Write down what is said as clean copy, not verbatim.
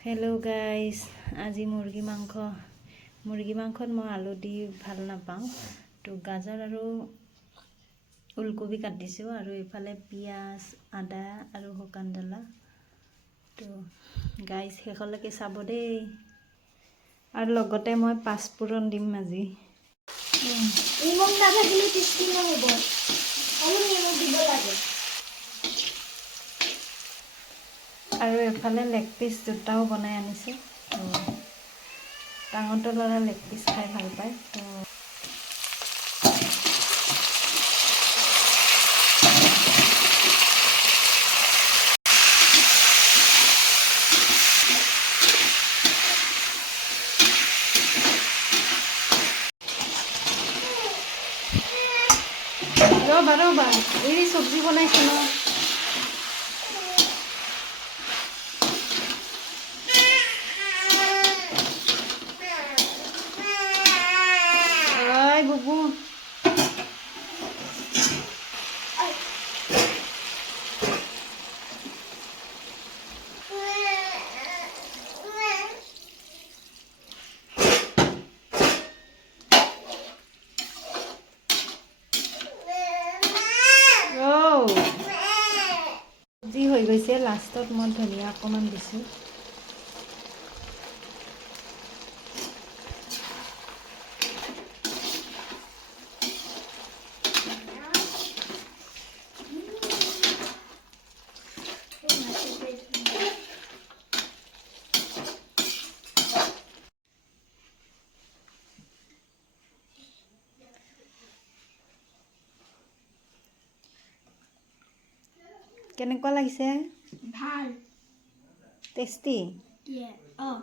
Hello' guys, আজি মুৰ্গী মাংসত মই আলু দি ভাল নাপাওঁ, তো গাজৰ আৰু ওলকবি কাটিছোঁ আৰু এইফালে পিঁয়াজ, আদা আৰু শুকান জ্বলা। তো গাইজ শেষলৈকে চাব দেই, আৰু লগতে মই পাঁচফোৰণ দিম আজি। নিমখ নাথাকিলে টেষ্টি নহ'ব, অলপ নিমখ দিব লাগে। আৰু এফালে লেগ পিচ দুটাও বনাই আনিছে। তো ডাঙৰটো ল'ৰা লেগ পিচ খাই ভাল পায়। তো ৰ'বা এই চব্জি বনাইছোঁ ন। ঐ বুবু, যি হৈ গৈছে, লাষ্টত মই ধনিয়া অকণমান দিছোঁ। কেনেকুৱা লাগিছে? ভাল, টেষ্টি? অঁ।